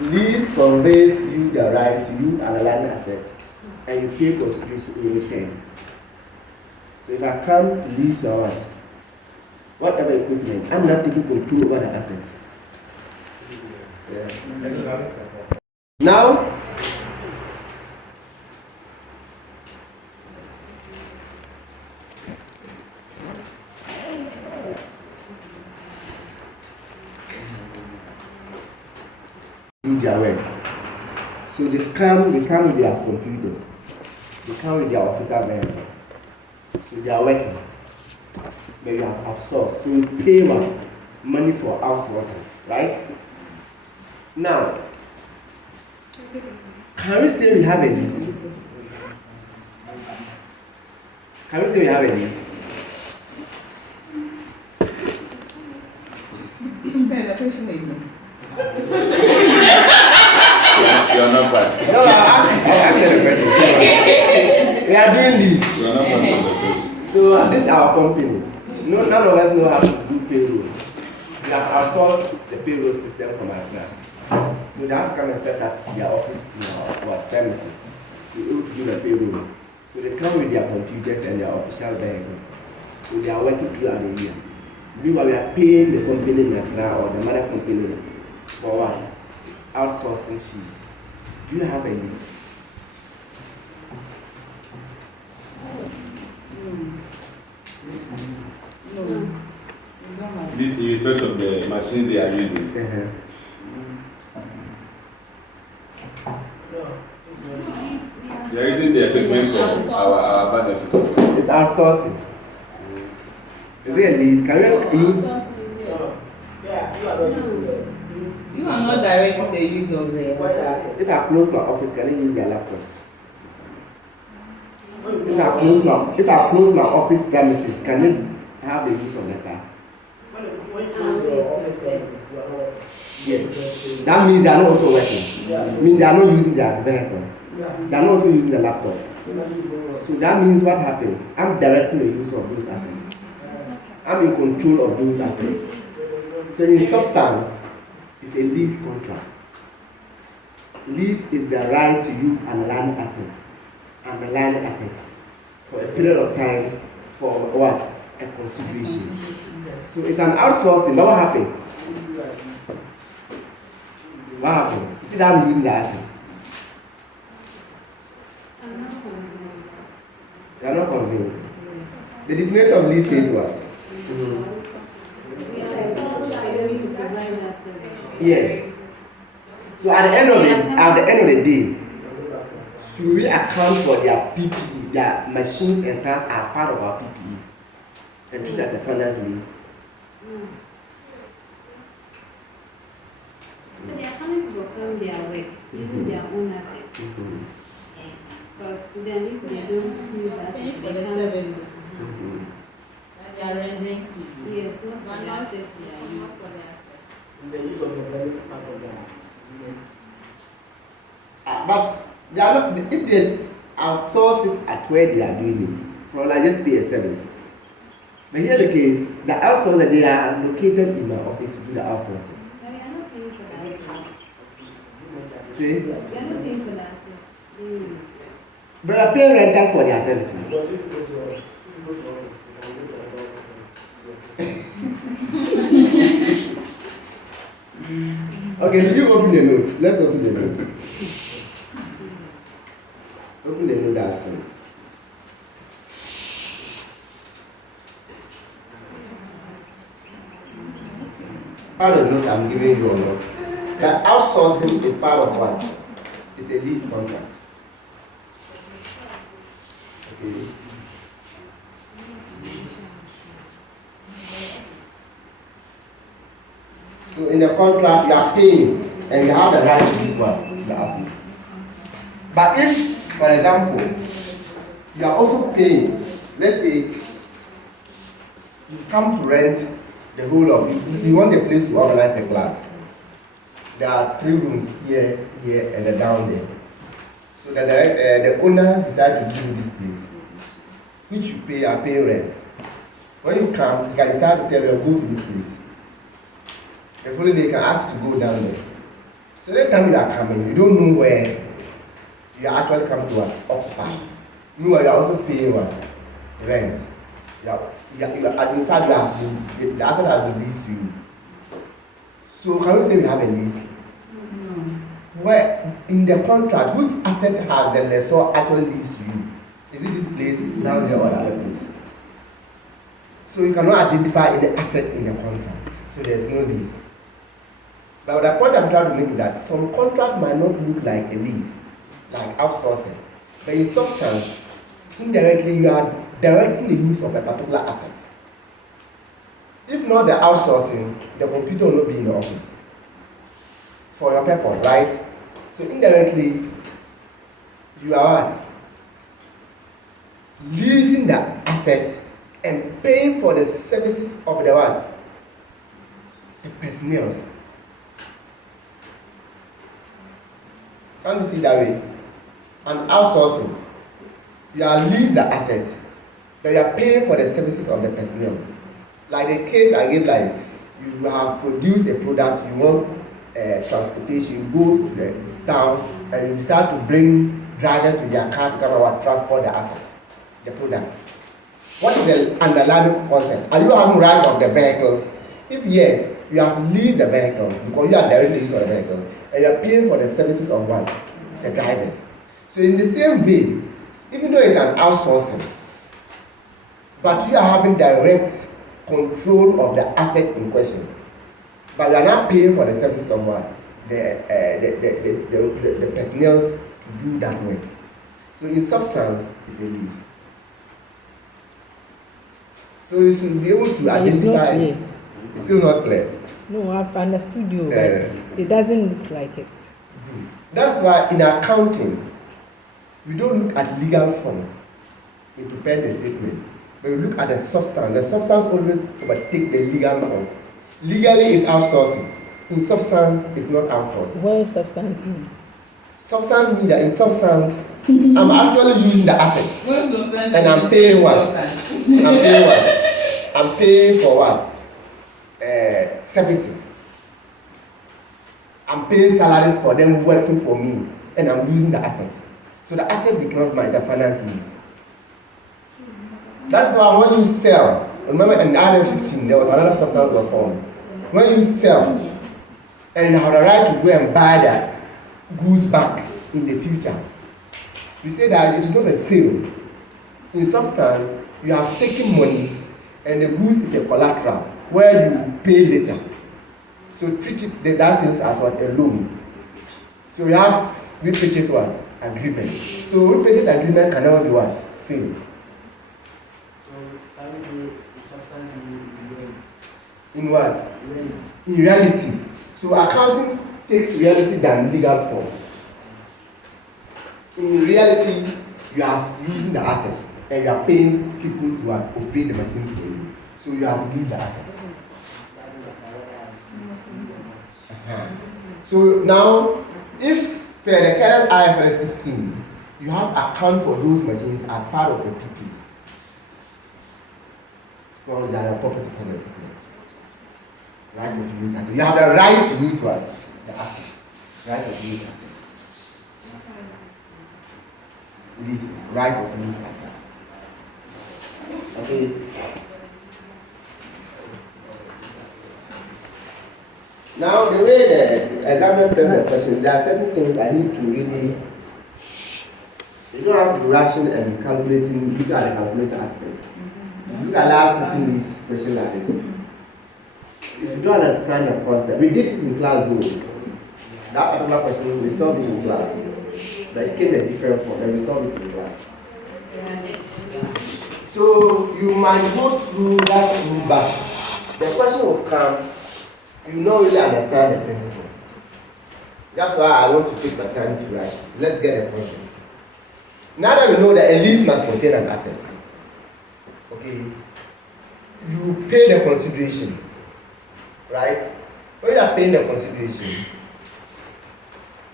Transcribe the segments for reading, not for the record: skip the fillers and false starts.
Lease conveys you the right to use an land asset, and you pay consideration in return. So if I come to lease your house, whatever equipment, I'm not taking control over the assets. Yeah. Now, do their work. So they come with their computers, they come with their officer vehicle. So they are working, but you have outsourced. So you pay what? Money for outsourcing, right? Now, can we say we have a lease? Can we say we have a lease? You are not part. No, I'll ask you the question. We are doing lease. You are not part of the question. So this is our company. No, none of us know how to do payroll. We have outsourced the payroll system from our plan. So they have to come and set up their office in our premises to be able to do the payroll. So they come with their computers and their official vehicle. So they are working throughout the year. Meanwhile, we are paying the company in Accra or the mother company for what? Outsourcing fees. Do you have a lease? This in respect of the machines they are using. They are using the equipment for our benefit. It's outsourcing. Is it a lease? Can you use? You are not directing the use of the office. If I close my office, can I use their laptops? If I close my office premises, can they have the use of the car? Yes. That means they are not also working. I mean, they are not using their vehicle. They are not also using the laptop. So that means what happens? I'm directing the use of those assets. I'm in control of those assets. So in substance, it's a lease contract. Lease is the right to use an land asset and a land asset for a period of time for what? A consideration. So it's an outsourcing, but what happened? What happened? You see that I'm using the asset. They are not convinced. The definition of lease says what? Yes. So at the end of the day, should we account for their PPE, their machines and tasks as part of our PPE and treat it as a finance lease? So they are coming to perform their work using their own assets. Because to them, if they don't use the assets, they can't. They are rendering to you. Yes, not for the assets they are used. The use of the credit is part of their units. But they are not, if they outsource it at where they are doing it, for like just pay a service. But here the case, the outsourcer, they are located in my office to do the outsourcing. But we are not paying for the assets. See? We are not paying for the assets. But they are paying rental for their services. But if you go to office, you can go to Okay, did you open the note? Let's open the note. Open the note that's it. Part of the note I'm giving you or not. The outsourcing is part of what? It's a lease contract. Okay. So in the contract, you are paying and you have the right to use what? The assets. But if, for example, you are also paying, let's say, you've come to rent the whole of, you want a place to organize a class. There are 3 rooms here, here, and down there. So the owner decides to give you this place, which you pay, are paying rent. When you come, he can decide to tell you, go to this place. The following day, he can ask you to go down there. So the time you are coming, you don't know where you are actually coming to occupy. Meanwhile, you are also paying what? Rent. In fact, the asset has been leased to you. So can we say we have a lease? Where in the contract, which asset has the lessor actually leased to you? Is it this place, down there, or other place? So you cannot identify any assets in the contract. So there is no lease. But the point I'm trying to make is that some contract might not look like a lease, like outsourcing. But in substance, indirectly you are directing the use of a particular asset. If not the outsourcing, the computer will not be in the office for your purpose, right? So indirectly, you are what? Leasing the assets and paying for the services of the what? The personnel. Can you see that way? And outsourcing, you are leasing the assets, but you are paying for the services of the personnel. Like the case I gave, like you have produced a product, you want transportation, you go to the town and you decide to bring drivers with their car to come and transport the assets, the product. What is the underlying concept? Are you having right of the vehicles? If yes, you have leased the vehicle because you are directly the use of the vehicle and you are paying for the services of what? The drivers. So in the same vein, even though it's an outsourcing, but you are having direct control of the asset in question, but you are not paying for the services of what? The personnel to do that work. So in substance, it's a lease. So you should be able to identify. It's still not clear. No, I've understood you, but it doesn't look like it. Good. That's why in accounting, we don't look at legal forms in preparing the statement, but we look at the substance. The substance always overtake the legal form. Legally, it's outsourcing. In substance, it's not outsourcing. What substance is? Substance means that in substance, I'm actually using the assets. And I'm paying what? I'm paying what? I'm paying for what? Services. I'm paying salaries for them working for me, and I'm using the assets. So the asset becomes my finance lease. That's why when you sell, remember in Item 15, there was another substance reform. When you sell, and you have the right to go and buy that goods back in the future, we say that it is not a sale. In substance, you have taken money, and the goods is a collateral where you pay later. So treat it that sales as what? A loan. So we have repurchase what? Agreement. So repurchase agreement can never be what? Sales. So can we say substance in rent? In what? Rent. In reality. So accounting takes reality than legal form. In reality, you are using the assets and you are paying people to operate the machine for you. So you have leased the assets. So now, if per the current IFRS 16, you have to account for those machines as part of your PP. Because they are your property and equipment. Right of use assets. You have the right to use what? The assets. Right of use assets. Leases. Right of use assets. Okay. Now, the way the examiner sends the questions, there are certain things I need to really. You don't have to be rushing and calculating, look at the calculation aspect. If you allow certain these questions like this, if you don't understand the concept, we did it in class though. That particular question, we solved it in class. But it came in a different form and we solved it in class. So you might go through that through back. The question will come. You don't really understand the principle. That's why I want to take my time to write. Let's get the concept. Now that we know that a lease must contain an asset, okay, you pay the consideration, right? When you are paying the consideration,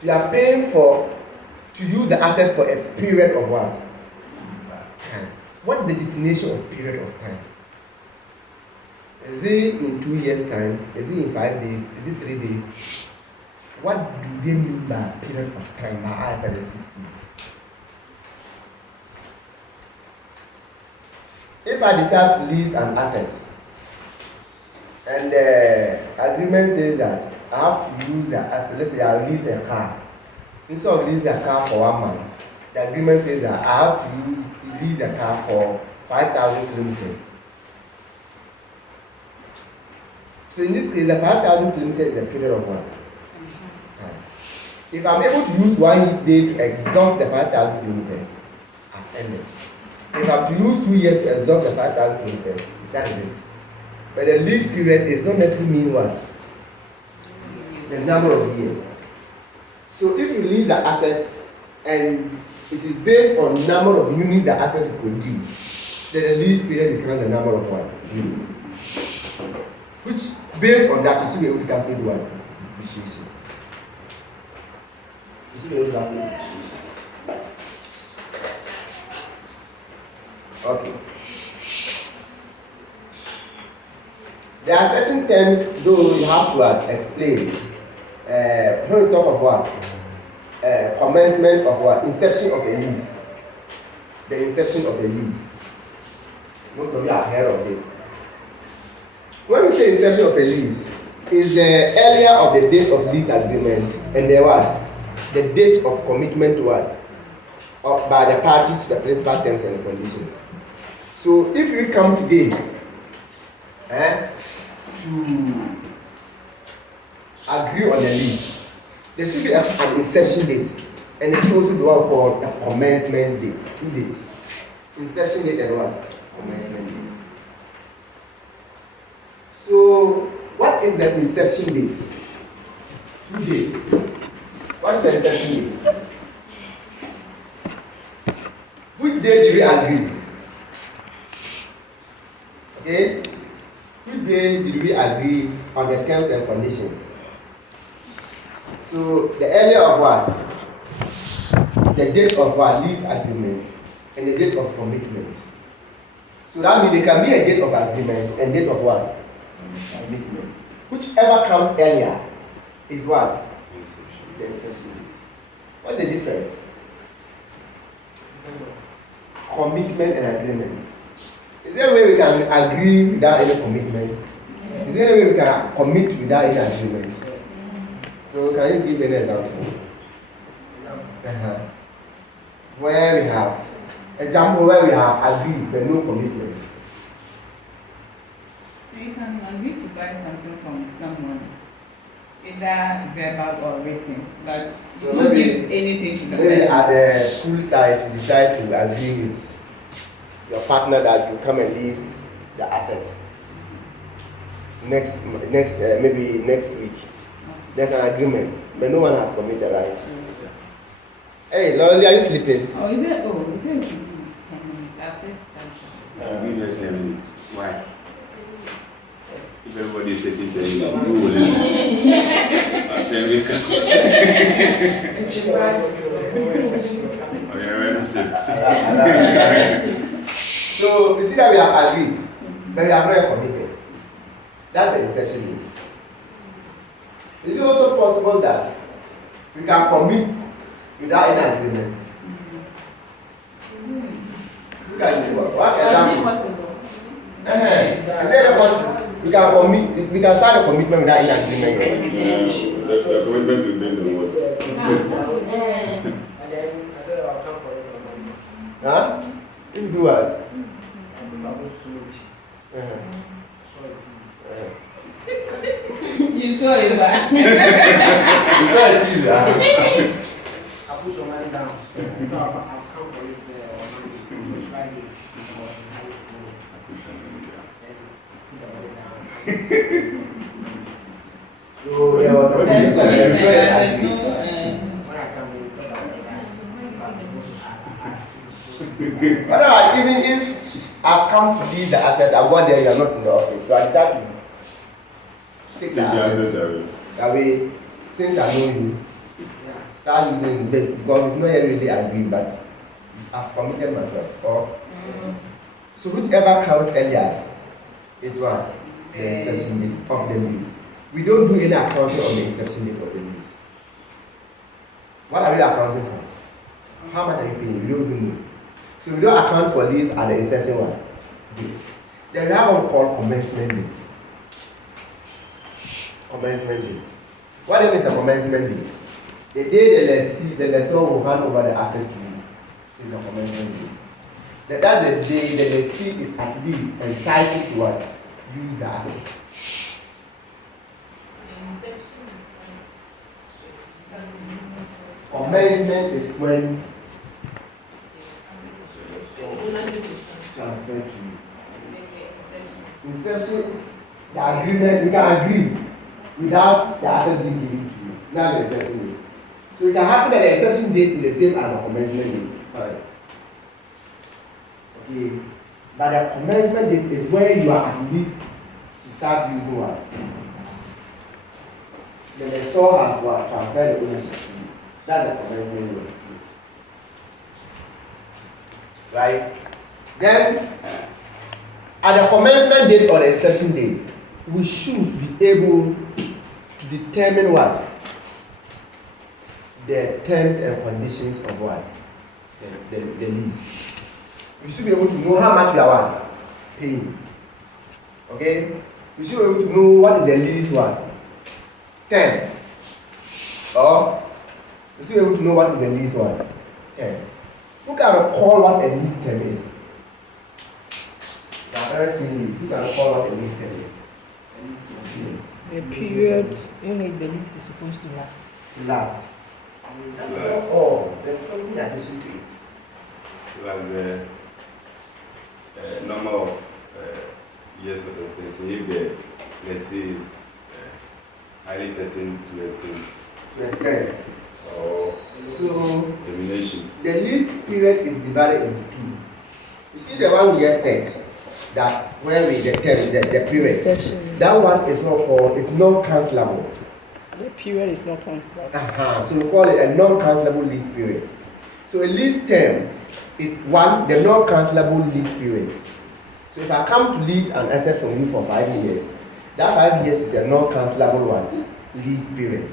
you are paying to use the asset for a period of what? Time. What is the definition of period of time? Is it in 2 years' time? Is it in 5 days? Is it 3 days? what do they mean by period of time by IFRS 16? If I decide to lease an asset and the agreement says that I have to use the asset, let's say I lease a car. Instead of leasing a car for 1 month, the agreement says that I have to lease the car for 5,000 kilometers. So in this case, the 5,000 kilometers is a period of what? Time. If I'm able to use 1 day to exhaust the 5,000 kilometers, I've ended. If I have to use 2 years to exhaust the 5,000 kilometers, that is it. But the lease period is not necessarily mean what? The number of years. So if you lease an asset and it is based on number of units the asset will produce, then the lease period becomes the number of what? Units. Which, based on that, you should be able to calculate what? Depreciation. You should be able to calculate depreciation. Okay. There are certain terms, though, you have to explain. When we talk of what? Commencement of what? Inception of a lease. The inception of a lease. Most of you have heard of this. When we say inception of a lease, is the earlier of the date of lease agreement and the what? The date of commitment to what? By the parties to the principal terms and conditions. So if we come today to agree on the lease, there should be an inception date, and there should also be one called a commencement date. 2 dates. Inception date and what? Commencement date. So what is the inception date? 2 dates. What is the inception date? Which day did we agree? Okay? Which day did we agree on the terms and conditions? So the earlier of what? The date of what? Lease agreement and the date of commitment. So that means there can be a date of agreement and date of what? Commitment. Whichever comes earlier is what? The inception date. What's the difference? Commitment and agreement. Is there a way we can agree without any commitment? Is there a way we can commit without any agreement? So can you give an example? Where we have agreed but no commitment. You can agree to buy something from someone, either verbal or written, but So you don't give anything to the maybe person. at the school side you decide to agree with your partner that you come and lease the assets maybe next week. There's an agreement, but no one has committed, right? Hey, Lolly, are you sleeping? Oh, is it 10 minutes? I've said start. Should we just 10 minutes? Why? If everybody is taking 10 minutes, who will listen? Okay, we're So you see that we have agreed, but we have not committed. That's the inception date. Is it also possible that we can commit without any agreement? Look at it. One example. Is there possible? We can commit. We can sign a commitment without any agreement. the commitment to bring the words. And then I said I'll come for it on Monday. Huh? If you do what? If I go to Sunuchi, so it's You saw it, right? You saw it too, I put some money down. So I'll come for it on Monday. So it's Friday. Because I have to go. Then put the money down. So there was a There's commitment, but there's agreed. no. When I come, they will talk about the guys. If I go to Otherwise, even if I've come to leave the asset, I've gone there, you are not in the office. So I decided to take the asset away. Since I know you, start using it because we've not yet really agreed, but I've committed myself. So whichever comes earlier is what? The inception date of the lease. We don't do any accounting on the inception date of the lease. What are you accounting for? How much are you paying? You don't even know. So we don't account for lease at the inception one. Dates. Then we have what we call commencement date. Commencement date. What then is a commencement date? The day the lessor will hand over the asset to you is a commencement date. That's the day the lessee is at least entitled to what? Use the asset. Commencement is when transfer to you. Inception, the agreement, you can agree without the asset being given to you. Now the inception date. So it can happen that the inception date is the same as a commencement date. Fine. Okay. But the commencement date is where you are at least to start using what? The lessor has what? Transferred the ownership to you. That's the commencement date of the case. Right? Then, at the commencement date or the inception date, we should be able to determine what? The terms and conditions of what? The lease. We should be able to know how much we are what? Paying. Okay? We should be able to know what is the lease what? Term. Or we should be able to know what is the lease what? Term. Who can recall what a lease term is? Who can recall what a lease term is? Yes. The period in which the lease is supposed to last. To last. That's not all. There's something in addition to it. Like the number of years of extension. If the lessee is highly certain to extend. To extend. Or So termination. the lease period is divided into two. You see the one we just said that where we the term the period. Exception. That one is not called, it's not cancelable. The period is not considered. So we call it a non-cancelable lease period. So a lease term is one, the non-cancelable lease period. So if I come to lease an asset from you for 5 years, that 5 years is a non-cancelable one, lease period.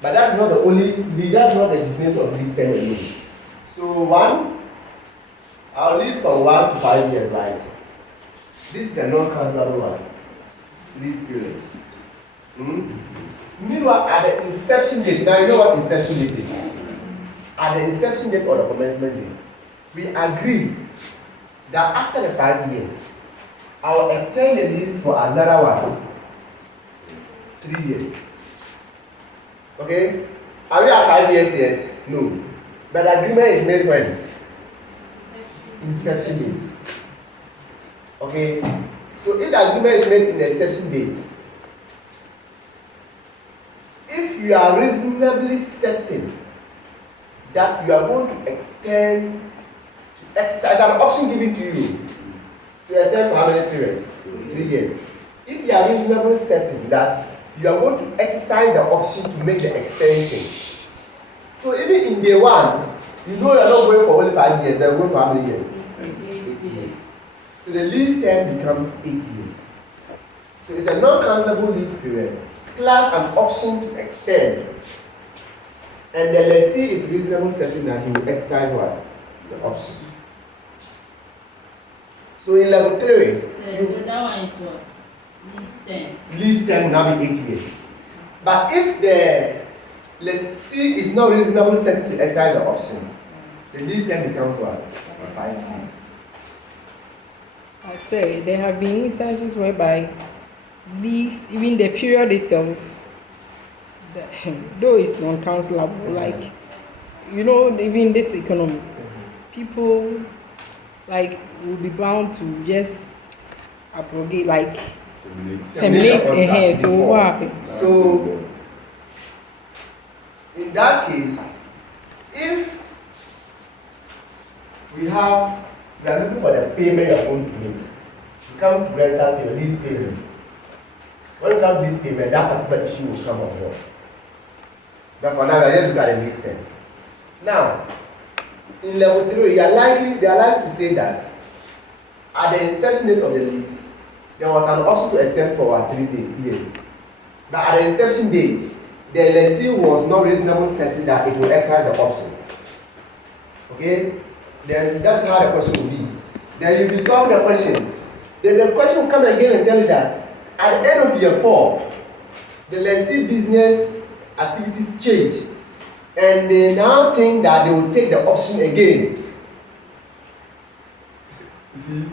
But that's not the only, that's not the definition of lease term alone. So one, I'll lease from 1 to 5 years, right? This is a non-cancelable one, lease period. Meanwhile, at the inception date, now you know what inception date is. At the inception date or the commencement date, we agree that after the 5 years, I will extend the lease for another what? 3 years. Okay? Are we at 5 years yet? No. But the agreement is made when? Inception date. Okay? So if the agreement is made in the inception date, if you are reasonably certain that you are going to extend, to exercise an option given to you to extend for how many period? 3 years. If you are reasonably certain that you are going to exercise the option to make the extension, so even in day one, you know you are not going for only 5 years, they are going for how many years? 8 years. So the lease term becomes 8 years. So it's a non-cancelable lease period plus an option to extend, and the lessee is reasonably certain that he will exercise what? The option. So in level 3, that one is what? Lease 10. lease term will now be 8 years. But if the lessee is not reasonably certain to exercise the option, the lease term becomes what? 5 years. I say there have been instances whereby lease, even the period itself, though it's non-cancelable, like, you know, even this economy, people like will be bound to just abrogate, like terminate a hair. So what happens? So in that case, if we are looking for the payment you're going to make, you come to rental payment, lease payment. When you come to lease payment, that particular issue will come on board. But for now, we are just looking at the lease term. Now, in level 3, they are likely to say that at the inception date of the lease, there was an option to extend for 3 years. But at the inception date, the lessee was not reasonable certain that it will exercise the option. Okay? Then that's how the question will be. Then you will solve the question. Then the question will come again and tell you that at the end of year 4, the lessee business activities change. And they now think that they will take the option again. You see?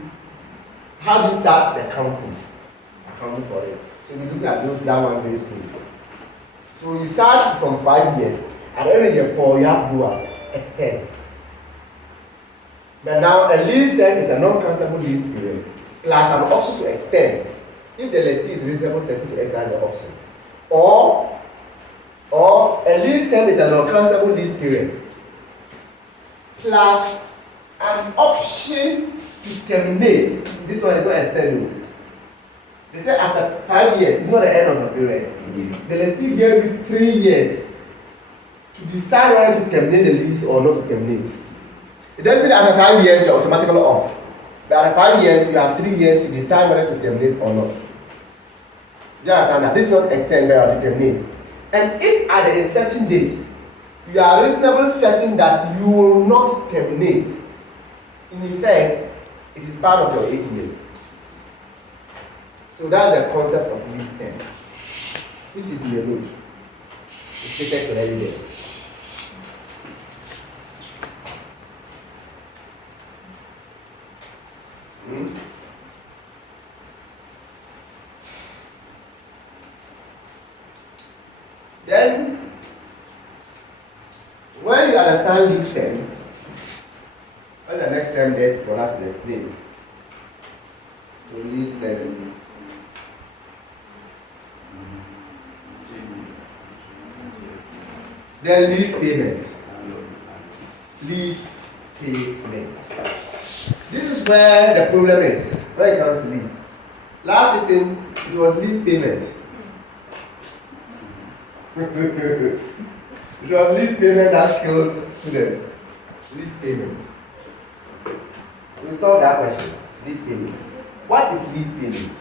How do you start the accounting for it? So we look at that one very soon. So you start from 5 years. At the end of year 4, you have to do what? Extend. But now a lease term is a non-cancelable lease period plus an option to extend if the lessee is reasonable certain to exercise the option. Or a lease term is a non-cancelable lease period plus an option to terminate. This one is not extended. They say after 5 years, it's not the end of the period. The lessee gave you 3 years to decide whether to terminate the lease or not to terminate. It doesn't mean that after 5 years you're automatically off. But after 5 years, you have 3 years to decide whether to terminate or not. You understand that? This is not extend but you have to terminate. And if at the inception date, you are reasonably certain that you will not terminate, in effect, it is part of your 8 years. So that's the concept of lease term, which is in the note. It's stated clearly there. Then, when you understand this term, what's the next term there for us to explain? So lease term. Then lease payment. Lease payment. This is where the problem is when it comes to lease. Last sitting, it was lease payment. It was lease payment that killed students. Lease payments. We solved that question. Lease payment. What is lease payment?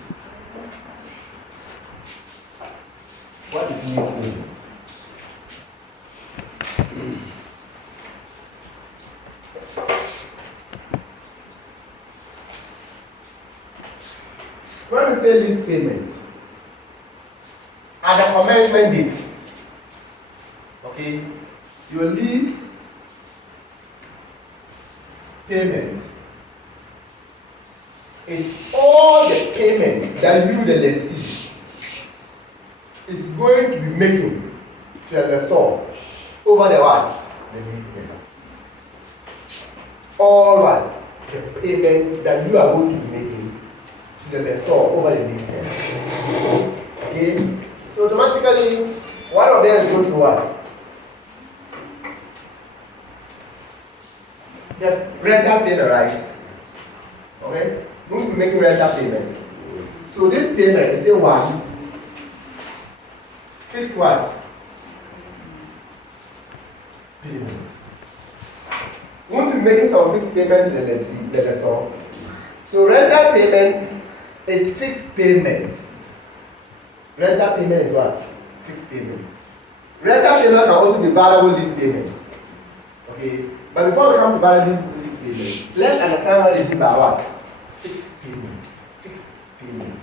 What is lease payment? When we say lease payment, at the commencement date, okay, your lease payment is all the payment that you, the lessee, is going to be making to the lessor over the what? The lease term. All what? The payment that you are going to be making to the lessor over the lease term. Okay? So automatically, one of them is going to what? The rental payment, right? Okay? We're going to be making rental payment. So this payment is a one. Fixed what? Payment. We're going to be making some fixed payment to the lessor. So rental payment is fixed payment. Rental payment is what? Fixed payment. Rental payment can also be variable lease payment. Okay? But before we come to variable lease payment, let's understand what is it by what? Fixed payment. Fixed payment.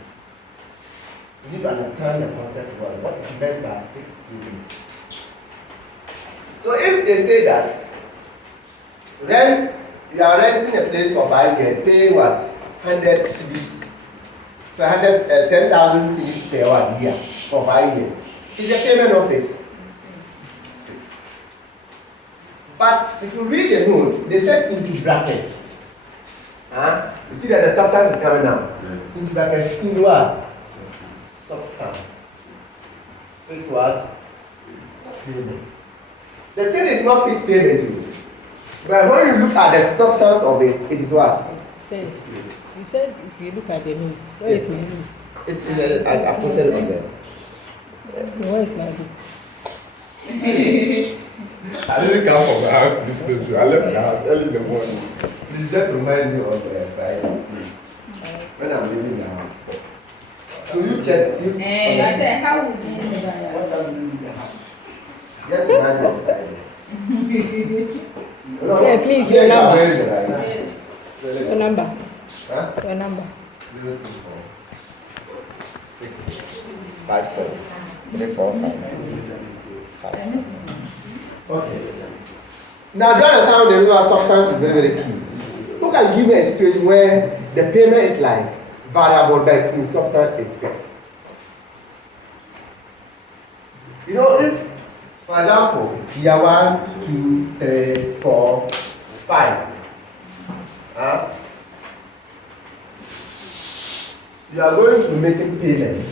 You need to understand the concept of what is meant by fixed payment. So if they say that you are renting a place for 5 years, paying what? 100 cedis. So 10,000 cedis per 1 year for 5 years. Is the payment of fixed? It's fixed. But if you read the note, they said into brackets. You see that the substance is coming out. Into brackets, in what? Substance. Fixed was payment. The thing is not fixed payment. But when you look at the substance of it, it is what? Sense. You said if you look at the news, where is my news? It's as I posted it on there. So where is my book? I didn't come from the house this place. I left the house early in the morning. Please just remind me of the Friday, please. When I'm leaving the house. So you check. I said, how would you What does it mean in the house? Just imagine the Friday. Say, please, your number. Huh? Your number. 024 66 57 34 5. Okay. Now, do you understand the reason why substance is very, very key? Who can give me a situation where the payment is like variable, but in substance is fixed? You know, if, for example, year 1, 2, 3, 4, 5, you are going to be making payments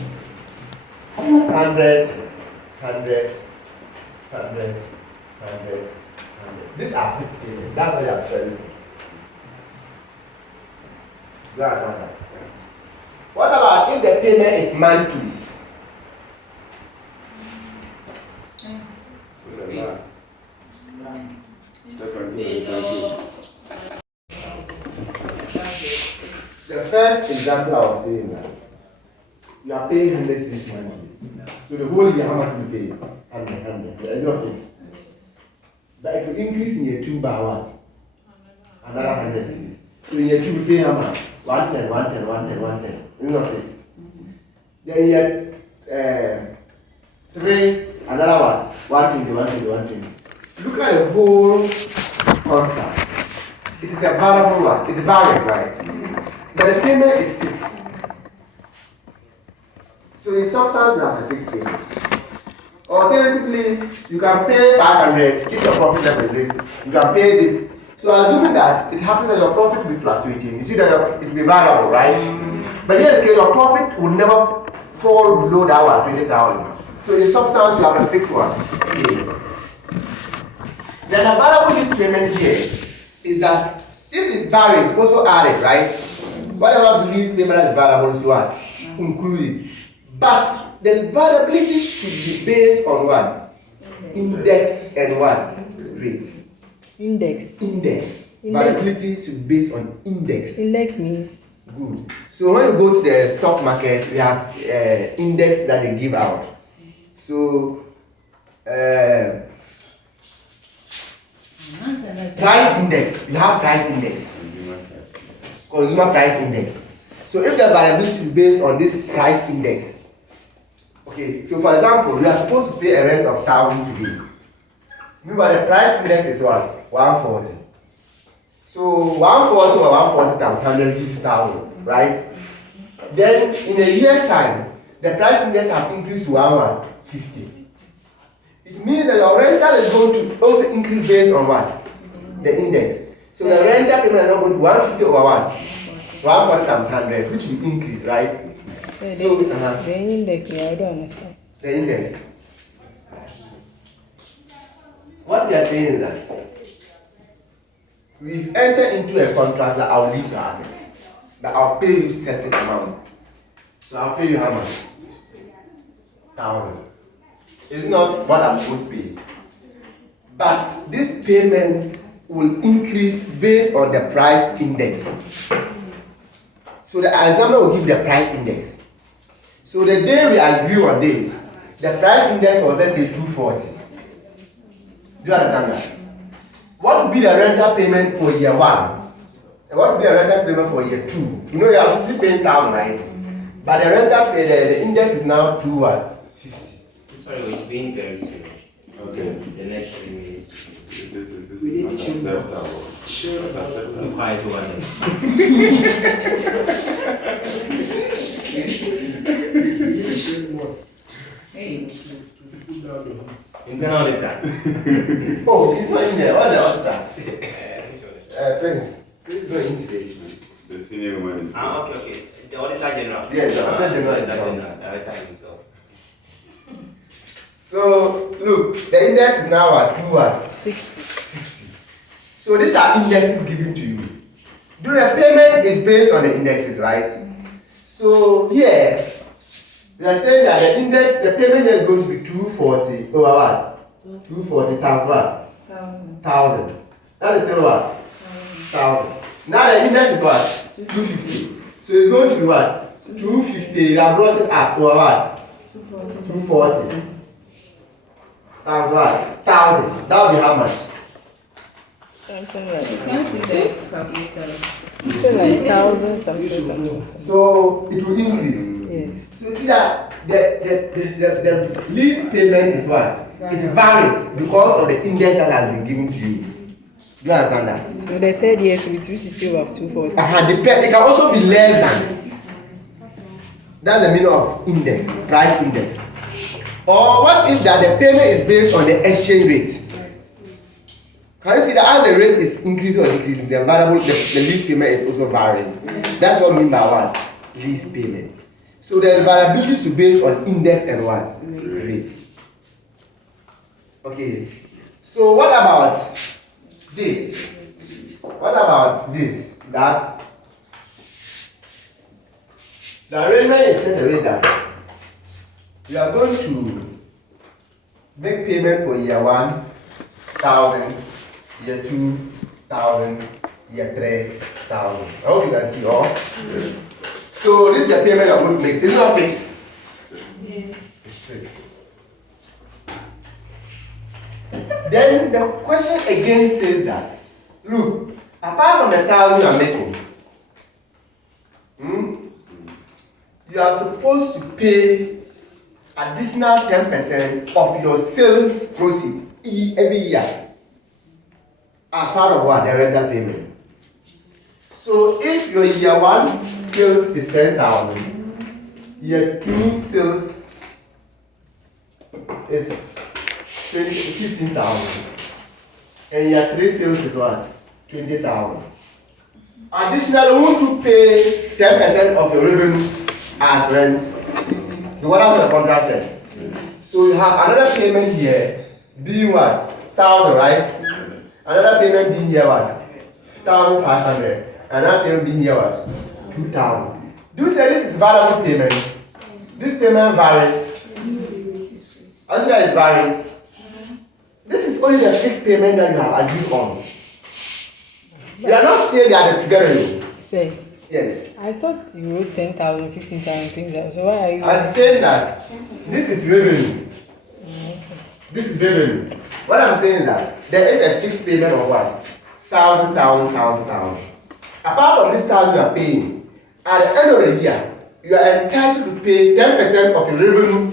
100, 100, 100, 100. These are fixed payments. That's what you are telling me. You understand that? What about if the payment is monthly? The first example I was saying that you are paying 106 monthly. So the whole year, how much do you pay? 100. It's not fixed. But it will increase in year 2 by what? Another 106. So in year 2 we pay how much? 110, 110, 110, 110. It's not fixed. Then year 3, another what? 120, 120, 120. Look at the whole contract. It is a variable one. It varies, right? But the payment is fixed. So in substance, we have a fixed payment. Alternatively, you can pay 500, keep your profit level with this. You can pay this. So assuming that it happens that your profit will be fluctuating, you see that it will be variable, right? But here in case your profit will never fall below that one, 20,000. So in substance, you have a fixed one. Then the variable this payment here is that if it varies, also added, right? Whatever lease payment is variable is what? Included. But the variability should be based on what? Index and what? Rate. Index. Variability should be based on index. Index means? Good. So when you go to the stock market, we have index that they give out. So price index. You have price index. Consumer price index. So if the variability is based on this price index, okay, so for example, you are supposed to pay a rent of 1,000 today. Remember the price index is what? 140. So 140 or 140 times 100 gives 1,000, right? Then in a year's time, the price index has increased to 150. It means that your rental is going to also increase based on what? The index. So the rental payment is not going to 150 over what? 140 times 100, which will increase, right? So the index, yeah, I don't understand. The index. What we are saying is that we've entered into a contract that I'll lease your assets, that I'll pay you certain amount. So I'll pay you how much? 1,000. It's not what I'm supposed to pay. But this payment will increase based on the price index. So the examiner will give the price index. So the day we agree on this, the price index was, let's say, 240. Do you understand that? What would be the rental payment for year 1? And what would be the rental payment for year 2? You know you are still paying 1,000, right? But the rental the index is now 250. Sorry, it's being very soon. Okay. The next 3 minutes. This is not acceptable. Not acceptable. Be quiet one. Hey. Internal data. Oh, it's not in there. What's the auditor? Prince, please go in today. The senior woman is. Okay. The auditor general. Yeah, the auditor general is Director himself. So, look, the index is now at 60. 60. So these are indexes given to you. The payment is based on the indexes, right? So here, we are saying that the index, the payment here is going to be 240 over what? 240 times what? 1,000. That is still what? 1,000. Now the index is what? 250. So it's going to be what? 250. You have brought it up over what? 240. times what? 1,000. That will be how much? Something You like can't see the calculator. something like thousand something. So it will increase. Yes. So you see that the lease payment is what? It varies because of the index that has been given to you. Do you understand that? So the third year to be 260 over 240. It can also be less than. That's the meaning of index, price index. Or what if that the payment is based on the exchange rate? Can you see that as the rate is increasing or decreasing, the variable, the lease payment is also varying? That's what I mean by what? Lease payment. So the variability is based on index and what? Rates. Okay. So what about this? What about this? That the arrangement is set away that you are going to make payment for year 1,000, year 2,000, year 3,000. I hope you can see all. Yes. So this is the payment you are going to make. It's not fixed. It's fixed. Then the question again says that, look, apart from the 1,000 you are making, you are supposed to pay additional 10% of your sales proceeds every year as part of what? The rental payment. So if your year 1 sales is 10,000, year 2 sales is 15,000, and year 3 sales is what? 20,000. Additionally, won't you pay 10% of your revenue as rent? What that's what the contract said. So you have another payment here being what? 1,000, right? Another payment being here what? 1,500. Another payment being here what? 2,000. Do you say this is variable payment? This payment varies. I see that it varies. This is only the fixed payment that you have agreed on. You are not here, they are together. Say, Yes. I thought you wrote 10,000, 15,000, 20,000. So why are you? I'm saying that this is revenue. This is revenue. What I'm saying is that there is a fixed payment of what? 1,000. Apart from this 1,000 you are paying, at the end of the year, you are entitled to pay 10% of your revenue